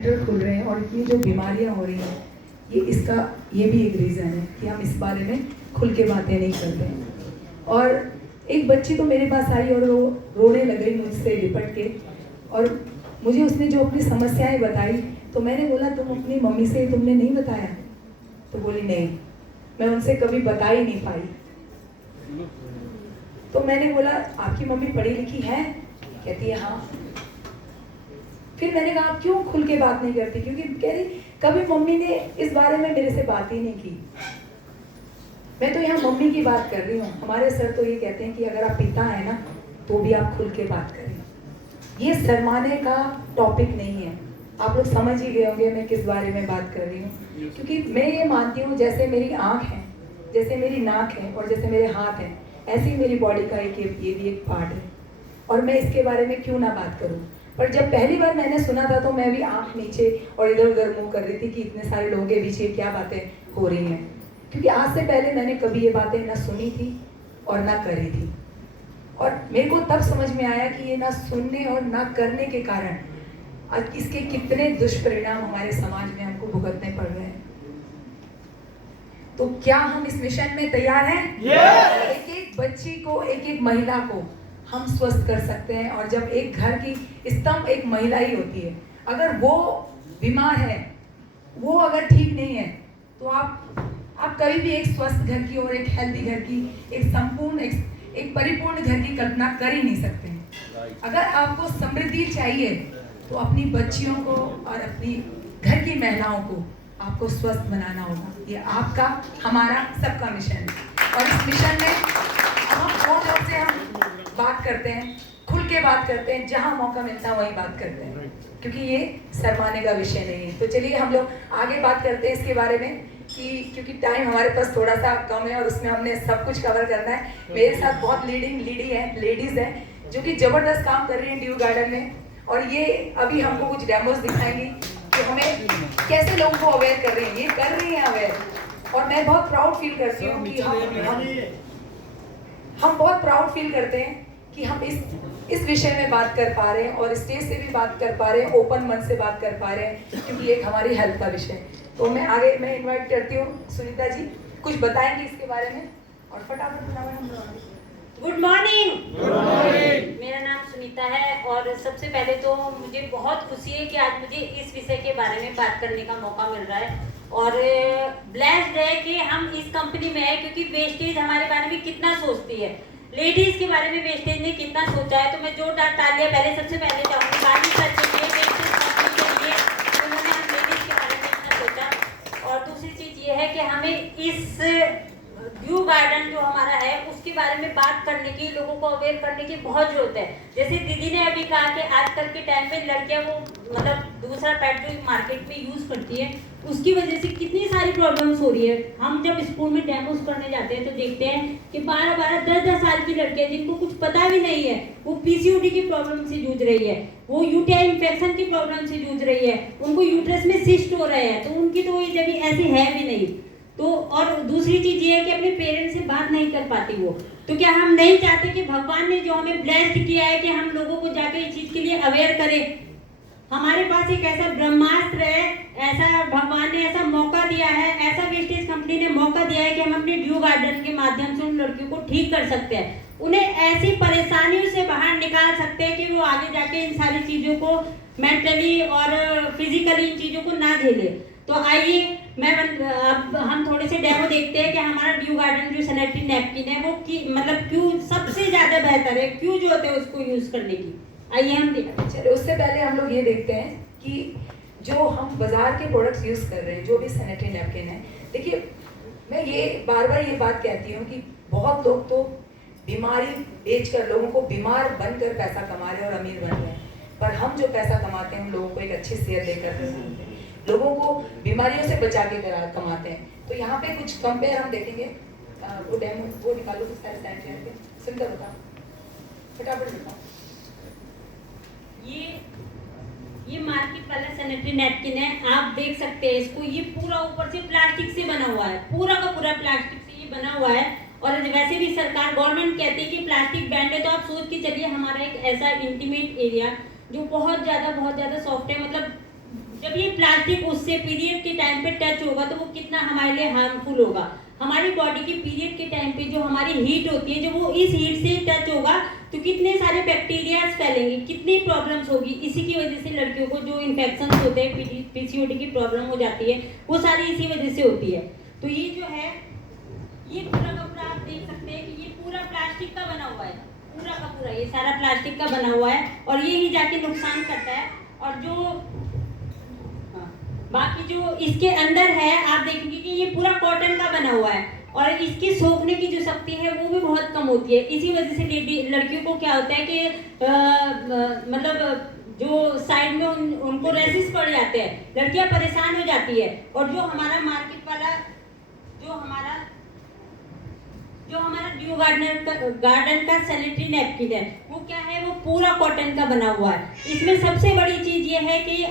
खुल रहे हैं और इतनी जो बीमारियां हो रही हैं, ये भी एक रीज़न है कि हम इस बारे में खुल के बातें नहीं करते हैं। और एक बच्ची तो मेरे पास आई और वो रोने लग गई मुझसे लिपट के, और मुझे उसने जो अपनी समस्याएं बताई तो मैंने बोला तुम अपनी मम्मी से तुमने नहीं बताया? तो बोली नहीं, मैं उनसे कभी बता ही नहीं पाई। तो मैंने बोला आपकी मम्मी पढ़ी लिखी है? कहती है हाँ। फिर मैंने कहा आप क्यों खुल के बात नहीं करती? क्योंकि कह रही कभी मम्मी ने इस बारे में मेरे से बात ही नहीं की। मैं तो यहाँ मम्मी की बात कर रही हूँ। हमारे सर तो ये कहते हैं कि अगर आप पिता है ना तो भी आप खुल के बात करें। ये शर्माने का टॉपिक नहीं है। आप लोग समझ ही गए होंगे मैं किस बारे में बात कर रही हूँ। क्योंकि मैं ये मानती हूँ जैसे मेरी आँख है, जैसे मेरी नाक है और जैसे मेरे हाथ हैं, ऐसे ही मेरी बॉडी का ये भी एक पार्ट है। और मैं इसके बारे में क्यों ना बात करूँ। पर जब पहली बार मैंने सुना था तो मैं भी आँख नीचे और इधर उधर मुँह कर रही थी कि इतने सारे लोगों के बीच ये क्या बातें हो रही हैं। क्योंकि आज से पहले मैंने कभी ये बातें ना सुनी थी और ना करी थी। और मेरे को तब समझ में आया कि ये ना सुनने और ना करने के कारण आज इसके कितने दुष्परिणाम हमारे समाज में हमको भुगतने पड़ रहे हैं। तो क्या हम इस मिशन में तैयार हैं? एक एक बच्ची को, एक एक महिला को हम स्वस्थ कर सकते हैं। और जब एक घर की स्तंभ एक महिला ही होती है, अगर वो बीमार है, वो अगर ठीक नहीं है, तो आप कभी भी एक स्वस्थ घर की और एक हेल्दी घर की, एक संपूर्ण एक परिपूर्ण घर की कल्पना कर ही नहीं सकते। अगर आपको समृद्धि चाहिए तो अपनी बच्चियों को और अपनी घर की महिलाओं को आपको स्वस्थ बनाना होगा। ये आपका, हमारा, सबका मिशन है। और इस मिशन में हम बहुत लोग से हम बात करते हैं, खुल के बात करते हैं, जहाँ मौका मिलता है वहीं बात करते हैं, क्योंकि ये शर्माने का विषय नहीं है। तो चलिए हम लोग आगे बात करते हैं इसके बारे में क्योंकि टाइम हमारे पास थोड़ा सा कम है और उसमें हमने सब कुछ कवर करना है। मेरे साथ बहुत लेडीज हैं जो कि जबरदस्त काम कर रही हैं ड्यू गार्डन में, और ये अभी हमको कुछ डेमोज दिखाएंगी कि हमें कैसे लोगों को अवेयर कर रही हैं। ये कर रही हैं अवेयर, और मैं बहुत प्राउड फील करती हूँ कि हम बहुत प्राउड फील करते हैं कि हम इस विषय में बात कर पा रहे हैं और स्टेज से भी बात कर पा रहे हैं, ओपन मन से बात कर पा रहे हैं, क्योंकि एक हमारी हेल्थ का विषय है। तो मैं इनवाइट करती हूँ सुनीता जी, कुछ बताएंगे इसके बारे में, और फटाफट हम गुड मॉर्निंग। मेरा नाम सुनीता है और सबसे पहले तो मुझे बहुत खुशी है कि आज मुझे इस विषय के बारे में बात करने का मौका मिल रहा है। और ब्लेस्ड है कि हम इस कंपनी में है, क्योंकि वेस्टेज हमारे बारे में कितना सोचती है, लेडीज के बारे में वेस्टेज ने कितना सोचा है। तो मैं जोरदार तालियां पहले सबसे पहले चाहूँगी बाकी सर के लिए, वेस्टेज कंपनी के लिए, उन्होंने हम लेडीज के बारे में इतना सोचा। और दूसरी चीज ये है कि हमें इस ड्यू गार्डन जो हमारा है उसके बारे में बात करने की, लोगों को अवेयर करने की बहुत जरूरत है। जैसे दीदी ने अभी कहा कि आजकल के टाइम में लड़कियां वो मतलब दूसरा पैड जो मार्केट में यूज करती है, उसकी वजह से कितनी सारी प्रॉब्लम्स हो रही है। हम जब स्कूल में डेमोस करने जाते हैं तो देखते हैं कि 12-12, 10-10 साल की लड़कियां जिनको कुछ पता भी नहीं है, वो पीसीओडी की प्रॉब्लम से जूझ रही है, वो यूटीआई इन्फेक्शन की प्रॉब्लम से जूझ रही है, उनको यूट्रस में सिस्ट हो रहे हैं, तो उनकी तो ये जगह ऐसी है भी नहीं। तो और दूसरी चीज ये है कि अपने पेरेंट्स से बात नहीं कर पाती वो। तो क्या हम नहीं चाहते कि भगवान ने जो हमें ब्लेस्ड किया है कि हम लोगों को जाके इस चीज के लिए अवेयर करें। हमारे पास एक ऐसा ब्रह्मास्त्र है, ऐसा भगवान ने ऐसा मौका दिया है, ऐसा वेस्टेज कंपनी ने मौका दिया है कि हम अपने ड्यू गार्डन के माध्यम से उन लड़कियों को ठीक कर सकते हैं, उन्हें ऐसी परेशानियों से बाहर निकाल सकते हैं कि वो आगे जाके इन सारी चीजों को मेंटली और फिजिकली इन चीजों को ना झेले। तो आइए अब हम थोड़े से डेमो देखते हैं कि हमारा ड्यू गार्डन जो सैनिटरी नैपकिन है वो मतलब क्यों सबसे ज्यादा बेहतर है, क्यों जो होते हैं उसको यूज करने की। आइए हम देखते हैं। चलिए उससे पहले हम लोग ये देखते हैं कि जो हम बाजार के प्रोडक्ट्स यूज कर रहे हैं, जो भी सैनिटरी नैपकिन है, देखिए मैं ये बार बार ये बात कहती हूँ कि बहुत लोग तो बीमारी बेचकर लोगों को बीमार बनकर पैसा कमा रहे हैं और अमीर बन रहे हैं, पर हम जो पैसा कमाते हैं हम लोगों को एक अच्छी सेहत देकर लोगों को बीमारियों से बचा के कमाते हैं। तो यहाँ पे कुछ कंपेयर हम देखेंगे। वो डेमो वो निकालो तो सारे सैनिटरी के सुनकर बताओ, फटाफट बताओ। ये मार्केट वाला सैनिटरी नैपकिन है, आप देख सकते हैं इसको। ये पूरा ऊपर से प्लास्टिक से बना हुआ है, पूरा का पूरा प्लास्टिक से ये बना हुआ है। और वैसे भी सरकार गवर्नमेंट कहती है कि प्लास्टिक बैंड है, तो आप सोच के चलिए हमारा एक ऐसा इंटीमेट एरिया जो बहुत ज़्यादा सॉफ्ट है, मतलब जब जब ये प्लास्टिक उससे पीरियड के टाइम पे टच होगा तो वो कितना हमारे लिए हार्मफुल होगा। हमारी बॉडी की पीरियड के टाइम पे जो हमारी हीट होती है, जब वो इस हीट से टच होगा तो कितने सारे बैक्टीरियाज फैलेंगे, कितनी प्रॉब्लम्स होगी। इसी की वजह से लड़कियों को जो इन्फेक्शन होते हैं, पीसीओडी की प्रॉब्लम हो जाती है, वो सारी इसी वजह से होती है। तो ये जो है, ये पूरा कपड़ा आप देख सकते हैं कि ये पूरा प्लास्टिक का बना हुआ है, पूरा का पूरा ये सारा प्लास्टिक का बना हुआ है और ये ही जाके नुकसान करता है। और जो बाकी जो इसके अंदर है, आप देखेंगे कि ये पूरा कॉटन का बना हुआ है और इसकी सोखने की जो शक्ति है वो भी बहुत कम होती है। इसी वजह से लड़कियों को क्या होता है कि मतलब जो साइड में उनको रेसिस पड़ जाते हैं, लड़कियां परेशान हो जाती है। और जो हमारा मार्केट वाला जो हमारा ड्यू गार्डन का सैनिटरी नैपकिन है, वो क्या है, वो पूरा कॉटन का बना हुआ है। इसमें सबसे बड़ी चीज ये है कि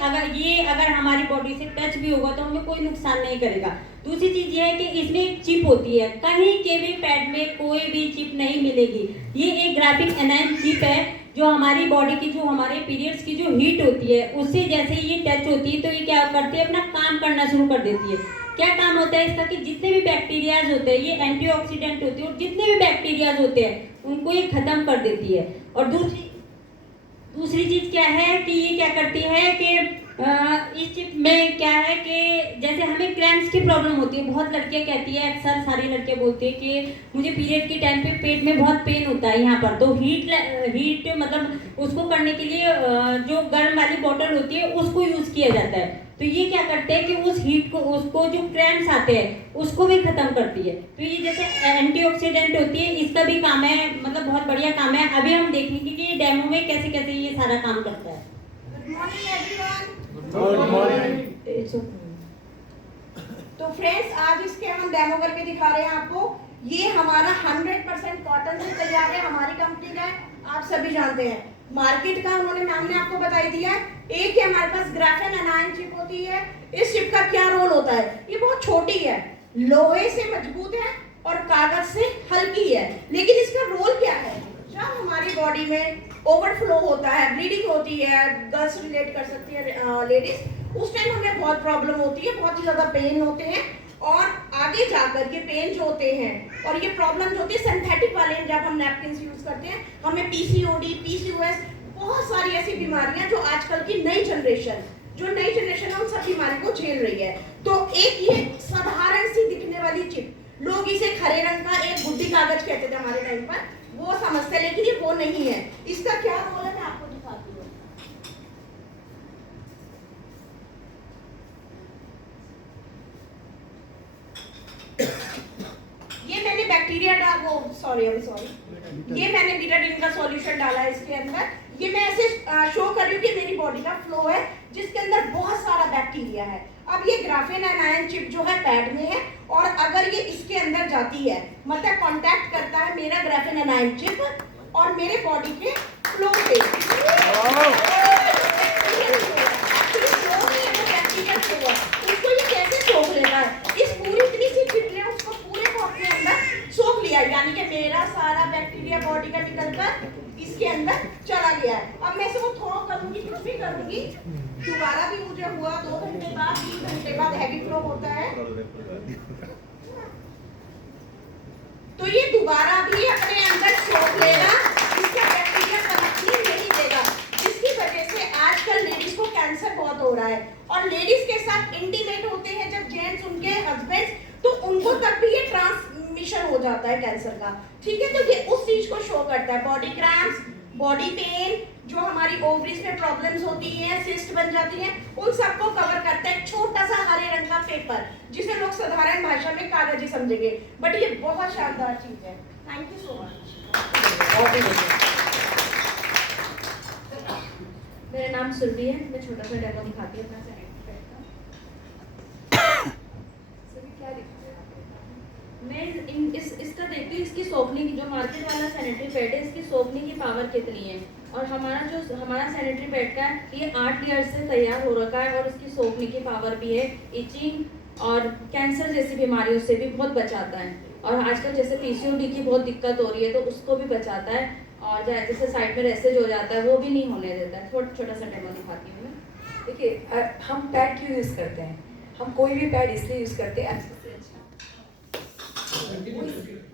अगर हमारी बॉडी से टच भी होगा तो हमें कोई नुकसान नहीं करेगा। दूसरी चीज ये है कि इसमें एक चिप होती है, कहीं के भी पैड में कोई भी चिप नहीं मिलेगी। ये एक ग्राफिक एनालाइज चिप है जो हमारी बॉडी की, जो हमारे पीरियड्स की जो हीट होती है उससे जैसे ही ये टच होती है तो ये क्या करती है, अपना काम करना शुरू कर देती है। क्या काम होता है इसका कि जितने भी बैक्टीरियाज होते हैं, ये एंटीऑक्सीडेंट होते हैं और जितने भी बैक्टीरियाज होते हैं उनको ये खत्म कर देती है। और दूसरी चीज क्या है कि ये क्या करती है कि इस चिप में क्या है कि जैसे हमें क्रैम्प्स की प्रॉब्लम होती है, बहुत लड़कियां कहती है, अक्सर सारी लड़कियां बोलती है कि मुझे पीरियड के टाइम पे पेट में बहुत पेन होता है यहाँ पर। तो हीट मतलब उसको करने के लिए जो गर्म वाली बोतल होती है उसको यूज किया जाता है। तो ये क्या करते हैं कि उस हीट को, उसको जो क्रैम्प्स आते हैं उसको भी खत्म करती है। तो ये जैसे एंटीऑक्सीडेंट होती है, इसका भी काम है, मतलब बहुत बढ़िया काम है। अभी हम देखेंगे कि ये डेमो में कैसे कैसे ये सारा काम करता है। Good morning everyone. Good morning. तो फ्रेंड्स, आज इसके हम डेमो करके दिखा रहे हैं आपको। ये हमारा 100% कॉटन से तैयार है, हमारी कंपनी का है, आप सभी जानते हैं। मार्केट का उन्होंने, मैम ने आपको बताई दिया है। एक ही हमारे पास ग्राफेन एनायन चिप होती है। इस चिप का क्या रोल होता है, ये बहुत छोटी है, लोहे से मजबूत है और कागज से हल्की है। लेकिन इसका रोल क्या है, जब हमारी बॉडी में ओवरफ्लो होता है, ब्लीडिंग होती है, गर्ल्स रिलेट कर सकती है लेडीज, उस टाइम हमें बहुत प्रॉब्लम होती है, बहुत ही ज्यादा पेन होते हैं। और आगे जाकर ये पेन जो होते हैं और ये प्रॉब्लम जो होती है सिंथेटिक वाले, जब हम नैपकिन यूज करते हैं, हमें पीसीओडी, पीसीओएस, बहुत सारी ऐसी बीमारियां जो आजकल की नई जनरेशन है उन सब बीमारी को झेल रही है। तो एक ये साधारण सी दिखने वाली चिप, लोग इसे हरे रंग का एक गुड्डी कागज कहते थे हमारे टाइम पर, वो समझते हैं, लेकिन ये वो नहीं है। इसका क्या रोल है मैं आपको दिखाती हूँ। ये मैंने बैक्टीरिया ये मैंने बीटाडीन का सॉल्यूशन डाला है इसके अंदर। ये मैं ऐसे शो कर रही हूँ कि मेरी बॉडी का फ्लो है जिसके अंदर बहुत सारा बैक्टीरिया है। अब ये ग्राफेन एनायन चिप जो है पैड में है और अगर ये इसके अंदर जाती है, मतलब कांटेक्ट करता है मेरा ग्राफेन एनायन चिप और मेरे बॉडी के फ्लो पे, उसको ये कैसे सोख लेता है, इस पूरी इतनी सी चिप ने उसको पूरे को अपने अंदर सोख लिया, यानी कि मेरा सारा बैक्टीरिया बॉडी का निकलकर इसके अंदर चला गया है। अब मैं इसको थ्रो करूंगी, कुछ भी करूंगी, दोबारा भी मुझे हुआ 2 घंटे बाद, 3 घंटे बाद हैवी फ्लो होता है, तो ये दोबारा भी अपने अंदर सोख लेगा, इसका बैक्टीरिया पनपने नहीं देगा, जिसकी वजह से आजकल लेडीज को कैंसर बहुत हो रहा है। और लेडीज के साथ इंटीमेट होते हैं जब जेंट्स, उनके हस्बैंड्स, तो उनको तक भी ये ट्रांसमिशन हो जाता है कैंसर का। ठीक है, तो ये उस चीज को शो करता है। बॉडी क्रैम्प्स, बॉडी पेन, जो हमारी ओवरीज में प्रॉब्लम्स होती हैं, सिस्ट बन जाती हैं, उन सबको कवर करता है छोटा सा हरे रंग का पेपर, जिसे लोग साधारण भाषा में कागज ही समझेंगे, बट ये बहुत शानदार चीज है। Thank you so much. मेरा नाम सुरभि है, मैं छोटा सा डेमो दिखाती हूँ अपना सैनिटरी पैड का। सभी क्या दिखता है मैं इसका देखती हूँ, इसकी सोखने की, जो मार्केट वाला सैनिटरी पैड है, इसकी सोखने की पावर कितनी है। और हमारा सैनिटरी पैड का ये 8 लेयर से तैयार हो रखा है और इसकी सोखने की पावर भी है, इचिंग और कैंसर जैसी बीमारियों से भी बहुत बचाता है। और आजकल जैसे पीसीओडी की बहुत दिक्कत हो रही है तो उसको भी बचाता है, और जैसे साइड में रैसेज हो जाता है वो भी नहीं होने देता है। छोटा सा डेमो दिखाती हूँ मैं। देखिए हम पैड क्यों यूज़ करते हैं? हम कोई भी पैड इसलिए यूज़ करते हैं,